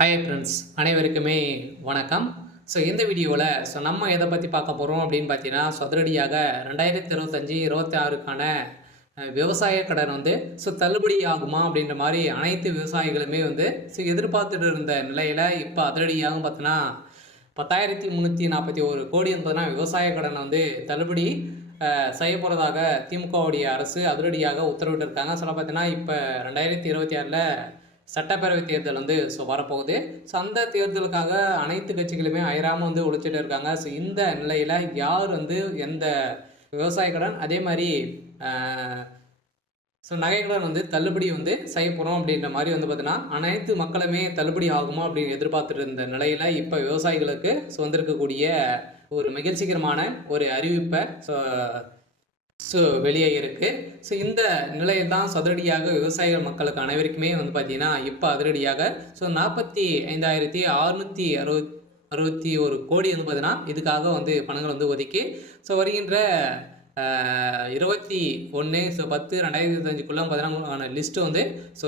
Hi friends, அனைவருக்குமே வணக்கம். இந்த வீடியோவில் நம்ம எதை பற்றி பார்க்க போகிறோம் அப்படின்னு பார்த்தீங்கன்னா, அதிரடியாக 2025, 26க்கான விவசாய கடன் தள்ளுபடி ஆகுமா அப்படின்ற மாதிரி அனைத்து விவசாயிகளுமே எதிர்பார்த்துட்டு இருந்த நிலையில் இப்போ அதிரடியாக பார்த்தீங்கன்னா 10,341 கோடி என்பதுனா விவசாய கடன் தள்ளுபடி செய்ய போகிறதாக திமுகவுடைய அரசு அதிரடியாக உத்தரவிட்டிருக்காங்க. பார்த்தீங்கன்னா இப்போ 2026ல் சட்டப்பேரவை தேர்தல் வரப்போகுது. அந்த தேர்தலுக்காக அனைத்து கட்சிகளுமே அயராமல் உழைச்சிட்டு இருக்காங்க. இந்த நிலையில் யார் எந்த விவசாய கடன் அதே மாதிரி நகை கடன் தள்ளுபடி செய்ய போகிறோம் அப்படின்ற மாதிரி பார்த்தீங்கன்னா அனைத்து மக்களுமே தள்ளுபடி ஆகுமா அப்படின்னு எதிர்பார்த்துட்டு இருந்த நிலையில் இப்போ விவசாயிகளுக்கு வந்திருக்கக்கூடிய ஒரு மகிழ்ச்சிகரமான ஒரு அறிவிப்பை வெளியே இருக்குது. இந்த நிலையில் தான் அதிரடியாக விவசாயிகள் மக்களுக்கு அனைவருக்குமே பார்த்தீங்கன்னா இப்போ அதிரடியாக 45,661 கோடி பார்த்தீங்கன்னா இதுக்காக பணங்கள் ஒதுக்கி வருகின்ற 21/10/2025க்குள்ள பார்த்தீங்கன்னா லிஸ்ட்டு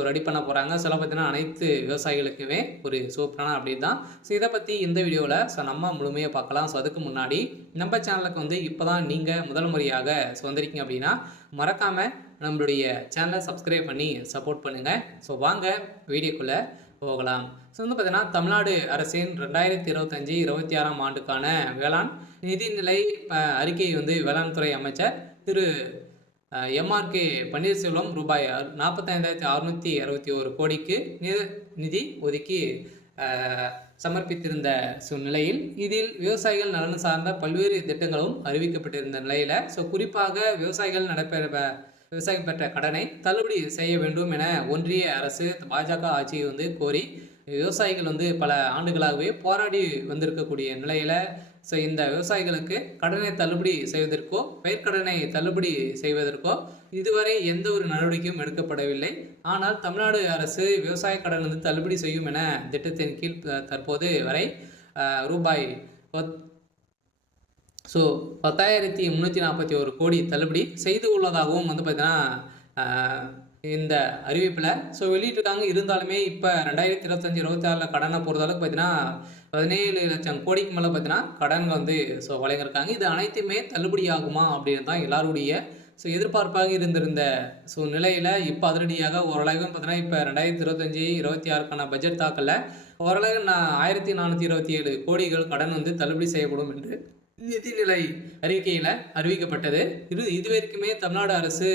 ரெடி பண்ண போகிறாங்க. பார்த்தீங்கன்னா அனைத்து விவசாயிகளுக்குமே ஒரு சூப்பரான அப்டேட் தான். இதை பற்றி இந்த வீடியோவில் நம்ம முழுமையாக பார்க்கலாம். அதுக்கு முன்னாடி நம்ம சேனலுக்கு இப்போ தான் நீங்கள் முதல் முறையாக வந்திருக்கீங்க அப்படின்னா மறக்காமல் நம்மளுடைய சேனலை சப்ஸ்கிரைப் பண்ணி சப்போர்ட் பண்ணுங்கள். வாங்க வீடியோக்குள்ளே போகலாம். பார்த்தீங்கன்னா தமிழ்நாடு அரசின் 2025, 26ஆம் ஆண்டுக்கான வேளாண் நிதிநிலை அறிக்கை வேளாண் துறை அமைச்சர் திரு எம்ஆர்கே பன்னீர்செல்வம் ரூபாய் 45,661 கோடிக்கு நிதி ஒதுக்கி சமர்ப்பித்திருந்த சூழ்நிலையில் இதில் விவசாயிகள் நலன் சார்ந்த பல்வேறு திட்டங்களும் அறிவிக்கப்பட்டிருந்த நிலையில் குறிப்பாக விவசாயிகள் விவசாயம் பெற்ற கடனை தள்ளுபடி செய்ய வேண்டும் என ஒன்றிய அரசு பாஜக ஆட்சியை கோரி விவசாயிகள் பல ஆண்டுகளாகவே போராடி வந்திருக்கக்கூடிய நிலையில் இந்த விவசாயிகளுக்கு கடனை தள்ளுபடி செய்வதற்கோ பயிர்க்கடனை தள்ளுபடி செய்வதற்கோ இதுவரை எந்த ஒரு நடவடிக்கையும் எடுக்கப்படவில்லை. ஆனால் தமிழ்நாடு அரசு விவசாய கடன் தள்ளுபடி செய்யும் என திட்டத்தின் கீழ் தற்போது வரை ரூபாய் 10,341 கோடி தள்ளுபடி செய்து உள்ளதாகவும் பார்த்தீங்கன்னா இந்த அறிவிப்பில் வெளியிட்டிருக்காங்க. இருந்தாலுமே இப்போ 2025, 26 கடனை பொறுத்தளவுக்கு பார்த்தீங்கன்னா 17 லட்சம் கோடிக்கு மேலே பார்த்தீங்கன்னா கடன் வழங்கியிருக்காங்க. இது அனைத்துமே தள்ளுபடி ஆகுமா அப்படின்னு தான் எல்லாருடைய எதிர்பார்ப்பாக இருந்திருந்த நிலையில் இப்போ அதிரடியாக ஓரளவு பார்த்தீங்கன்னா இப்போ 2025, 26க்கான பட்ஜெட் தாக்கல ஓரளவு 1,427 கோடிகள் கடன் தள்ளுபடி செய்யப்படும் என்று நிதிநிலை அறிக்கையில் அறிவிக்கப்பட்டது. இதுவரைக்குமே தமிழ்நாடு அரசு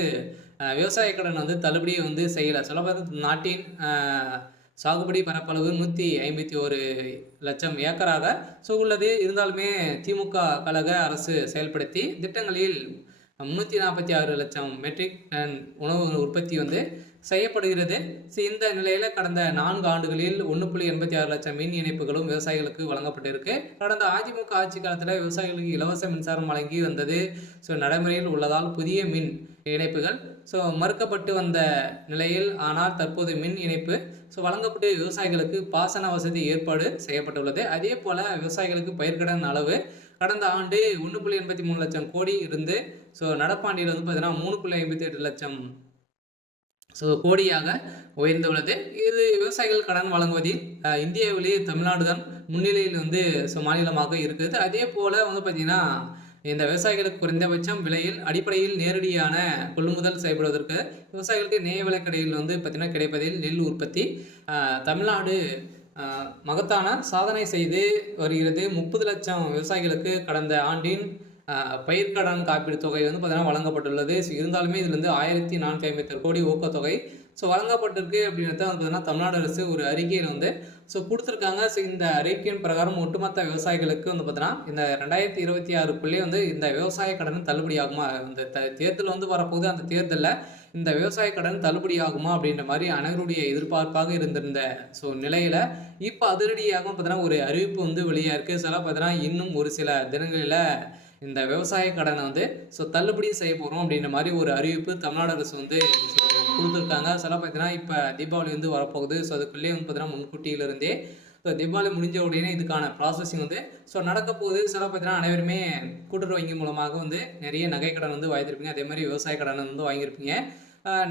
விவசாய கடன் தள்ளுபடியை செய்யலை. சொல்லப்போது நாட்டின் சாகுபடி பரப்பளவு 151 லட்சம் ஏக்கராக உள்ளது. இருந்தாலுமே திமுக கழக அரசு செயல்படுத்தி திட்டங்களில் 346 லட்சம் மெட்ரிக் டன் உணவு உற்பத்தி செய்யப்படுகிறது. இந்த நிலையில் கடந்த 4 ஆண்டுகளில் 1.86 லட்சம் மின் இணைப்புகளும் விவசாயிகளுக்கு வழங்கப்பட்டிருக்கு. கடந்த அதிமுக ஆட்சி காலத்தில் விவசாயிகளுக்கு இலவச மின்சாரம் வழங்கி வந்தது நடைமுறையில் உள்ளதால் புதிய மின் இணைப்புகள் மறுக்கப்பட்டு வந்த நிலையில் ஆனால் தற்போது மின் இணைப்பு வழங்கப்பட்டு விவசாயிகளுக்கு பாசன வசதி ஏற்பாடு செய்யப்பட்டுள்ளது. அதே போல் விவசாயிகளுக்கு பயிர்க்கடன் அளவு கடந்த ஆண்டு 1.83 லட்சம் கோடி இருந்து நடப்பாண்டில் பார்த்தீங்கன்னா 3.58 லட்சம் கோடியாக உயர்ந்துள்ளது. இது விவசாயிகள் கடன் வழங்குவதில் இந்தியாவிலேயே தமிழ்நாடு தான் முன்னிலையில் மாநிலமாக இருக்குது. அதே போல் பார்த்தீங்கன்னா இந்த விவசாயிகளுக்கு குறைந்தபட்சம் விலையில் அடிப்படையில் நேரடியான கொள்முதல் செய்யப்படுவதற்கு விவசாயிகளுக்கு நேய விலைக்கடையில் பார்த்தீங்கன்னா கிடைப்பதில் நெல் உற்பத்தி தமிழ்நாடு மகத்தான சாதனை செய்து வருகிறது. 30 லட்சம் விவசாயிகளுக்கு கடந்த ஆண்டின் பயிர்க்கடன் காப்பீடு தொகை பார்த்தீங்கன்னா வழங்கப்பட்டுள்ளது. இருந்தாலுமே இதில் 1,456 கோடி ஊக்கத்தொகை வழங்கப்பட்டிருக்கு அப்படின்றத பார்த்தீங்கன்னா தமிழ்நாடு அரசு ஒரு அறிக்கையில் கொடுத்துருக்காங்க. இந்த அறிக்கையின் பிரகாரம் ஒட்டுமொத்த விவசாயிகளுக்கு பார்த்தீங்கன்னா இந்த 2026க்குள்ளே இந்த விவசாய கடன் தள்ளுபடி ஆகுமா, இந்த தேர்தல் வரப்போகுது. அந்த தேர்தலில் இந்த விவசாய கடன் தள்ளுபடி ஆகுமா அப்படின்ற மாதிரி அனைவருடைய எதிர்பார்ப்பாக இருந்திருந்த நிலையில் இப்போ அதிரடியாக பார்த்தீங்கன்னா ஒரு அறிவிப்பு வெளியாக இருக்குது. பார்த்தீங்கன்னா இன்னும் ஒரு சில தினங்களில் இந்த விவசாய கடனை தள்ளுபடி செய்ய போகிறோம் அப்படின்ற மாதிரி ஒரு அறிவிப்பு தமிழ்நாடு அரசு கொடுத்துருக்காங்க. பார்த்தீங்கன்னா இப்போ தீபாவளி வரப்போகுது. அதுக்குள்ளேயே பார்த்தீங்கன்னா முன்கூட்டியிலிருந்தே தீபாவளி முடிஞ்ச உடனே இதுக்கான ப்ராசஸிங் நடக்க போகுது. பார்த்தீங்கன்னா அனைவருமே கூட்டுறவு வங்கி மூலமாக நிறைய நகை கடன் வாங்கியிருப்பீங்க. அதே மாதிரி விவசாய கடன் வாங்கியிருப்பீங்க.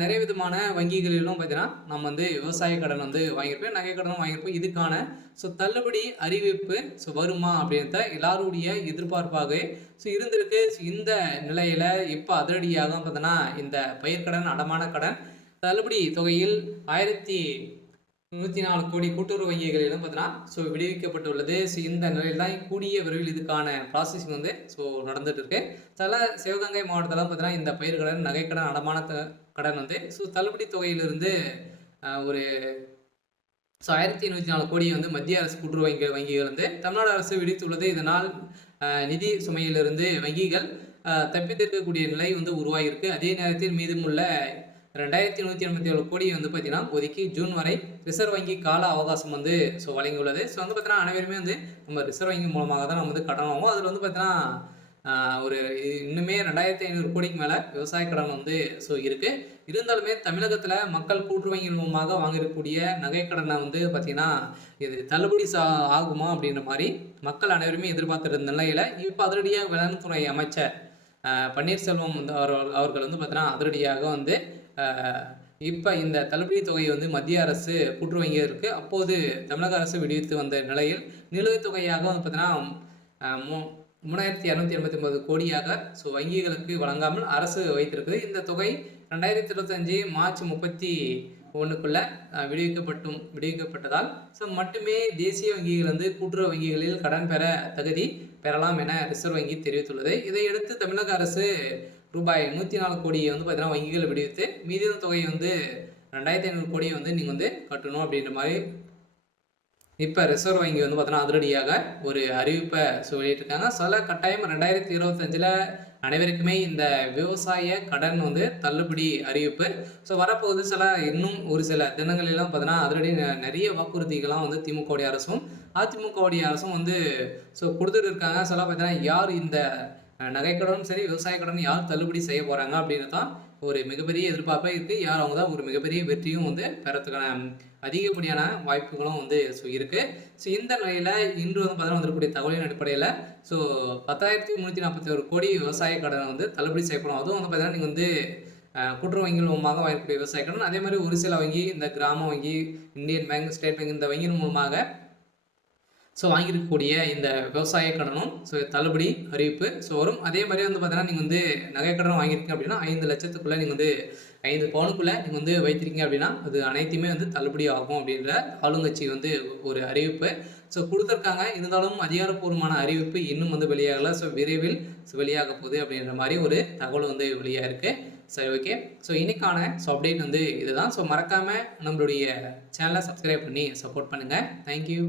நிறைய விதமான வங்கிகளிலும் பார்த்தீங்கன்னா நம்ம வந்து விவசாய கடன் வந்து வாங்கியிருப்போம், நகை கடனும் வாங்கியிருப்போம். இதுக்கான தள்ளுபடி அறிவிப்பு வருமா அப்படின்றத எல்லாருடைய எதிர்பார்ப்பாகவே இருந்திருக்கு. இந்த நிலையில இப்போ அதிரடியாக பார்த்தீங்கன்னா இந்த பயிர்க்கடன், அடமான கடன் தள்ளுபடி தொகையில் 1104 கோடி கூட்டுறவு வங்கிகளிலும் பார்த்தீங்கன்னா விடுவிக்கப்பட்டுள்ளது. இந்த நிலையில் தான் கூடிய விரைவில் இதுக்கான ப்ராசஸிங் வந்து நடந்துட்டு இருக்கு. சிவகங்கை மாவட்டத்தில் பார்த்தீங்கன்னா இந்த பயிர்க்கடன், நகைக்கடன், அடமான கடன் வந்து தள்ளுபடி தொகையிலிருந்து ஒரு 1104 கோடி வந்து மத்திய அரசு கூட்டுறவு வங்கிகள் வந்து தமிழ்நாடு அரசு விடுத்துள்ளது. இதனால் நிதி சுமையிலிருந்து வங்கிகள் தப்பித்திருக்கக்கூடிய நிலை வந்து உருவாகியிருக்கு. அதே நேரத்தில் மீதமுள்ள 2187 கோடி வந்து பார்த்தீங்கன்னா ஒதுக்கி ஜூன் வரை ரிசர்வ் வங்கி கால அவகாசம் வந்து வழங்கியுள்ளது. வந்து பார்த்தீங்கன்னா அனைவருமே வந்து நம்ம ரிசர்வ் வங்கி மூலமாக தான் நம்ம வந்து கடன் வாங்குவோம். அதில் வந்து பார்த்தீங்கன்னா ஒரு இன்னுமே 2500 கோடிக்கு மேலே விவசாய கடன் வந்து இருக்கு. இருந்தாலுமே தமிழகத்தில் மக்கள் கூட்டுறவு வங்கிகள் மூலமாக வாங்கக்கூடிய நகைக்கடனை வந்து பார்த்தீங்கன்னா இது தள்ளுபடி ஆகுமா அப்படின்ற மாதிரி மக்கள் அனைவருமே எதிர்பார்த்துட்டு இருந்த நிலையில் இப்போ அதிரடியாக வேளாண் துறை அமைச்சர் பன்னீர்செல்வம் வந்து அவர்கள் வந்து பார்த்தீங்கன்னா அதிரடியாக வந்து இப்போ இந்த தள்ளுபடி தொகையை வந்து மத்திய அரசு கூட்டுறவு வங்கியிற்கு அப்போது தமிழக அரசு விடுவித்து வந்த நிலையில் நிலுவைத் தொகையாக வந்து பார்த்தீங்கன்னா 3289 கோடியாக வங்கிகளுக்கு வழங்காமல் அரசு வைத்திருக்குது. இந்த தொகை 2025 மார்ச் 31க்குள்ள விடுவிக்கப்பட்டதால் மட்டுமே தேசிய வங்கிகள் வந்து கூட்டுறவு வங்கிகளில் கடன் பெற தகுதி பெறலாம் என ரிசர்வ் வங்கி தெரிவித்துள்ளது. இதையடுத்து தமிழக அரசு ரூபாய் 104 கோடியை வந்து பார்த்தீங்கன்னா வங்கிகள் விடுவித்து மீதியான தொகையை வந்து 2500 கோடியை வந்து நீங்கள் வந்து கட்டணும் அப்படின்ற மாதிரி இப்போ ரிசர்வ் வங்கி வந்து பார்த்தீங்கன்னா அதிரடியாக ஒரு அறிவிப்பை வெளியிட்டிருக்காங்க. கட்டாயம் 2025 அனைவருக்குமே இந்த விவசாய கடன் வந்து தள்ளுபடி அறிவிப்பு வரப்போகுது. இன்னும் ஒரு சில தினங்களெல்லாம் பார்த்தீங்கன்னா அதிரடி நிறைய வாக்குறுதிகள்லாம் வந்து திமுகவுடைய அரசும் அதிமுகவுடைய அரசும் வந்து கொடுத்துட்டு இருக்காங்க. பார்த்தீங்கன்னா யார் இந்த நகைக்கடனும் சரி விவசாய கடன் யார் தள்ளுபடி செய்ய போகிறாங்க அப்படின்னு தான் ஒரு மிகப்பெரிய எதிர்பார்ப்பாக இருக்குது. யார் அவங்க தான் ஒரு மிகப்பெரிய வெற்றியும் வந்து பெறத்துக்கான அதிகப்படியான வாய்ப்புகளும் வந்து இருக்குது. இந்த நிலையில் இன்று வந்து பார்த்தீங்கன்னா வந்துக்கூடிய தகவலின் அடிப்படையில் 10,341 கோடி விவசாய கடனை வந்து தள்ளுபடி செய்யப்படும். அதுவும் வந்து பார்த்தீங்கன்னா நீங்கள் வந்து கூட்டுறவு வங்கிகள் மூலமாக வாங்கக்கூடிய விவசாய கடன், அதே மாதிரி ஒரு சில வங்கி இந்த கிராம வங்கி, இந்தியன் பேங்க், ஸ்டேட் பேங்க் இந்த வங்கியின் மூலமாக வாங்கியிருக்கக்கூடிய இந்த விவசாய கடனும் தள்ளுபடி அறிவிப்பு வரும். அதே மாதிரி வந்து பார்த்தீங்கன்னா நீங்கள் வந்து நகைக்கடன் வாங்கியிருக்கீங்க அப்படின்னா 5 லட்சத்துக்குள்ளே நீங்கள் வந்து 5 பவுனுக்குள்ளே நீங்கள் வந்து வைத்திருக்கீங்க அப்படின்னா அது அனைத்துமே வந்து தள்ளுபடி ஆகும் அப்படின்ற ஆளுங்கட்சி வந்து ஒரு அறிவிப்பு கொடுத்துருக்காங்க. இருந்தாலும் அதிகாரப்பூர்வமான அறிவிப்பு இன்னும் வந்து வெளியாகலை. விரைவில் வெளியாக போகுது அப்படின்ற மாதிரி ஒரு தகவல் வந்து வெளியாக இருக்குது. சரி, ஓகே. இன்னைக்கான அப்டேட் வந்து இதுதான். மறக்காமல் நம்மளுடைய சேனலை சப்ஸ்கிரைப் பண்ணி சப்போர்ட் பண்ணுங்கள். தேங்க்யூ.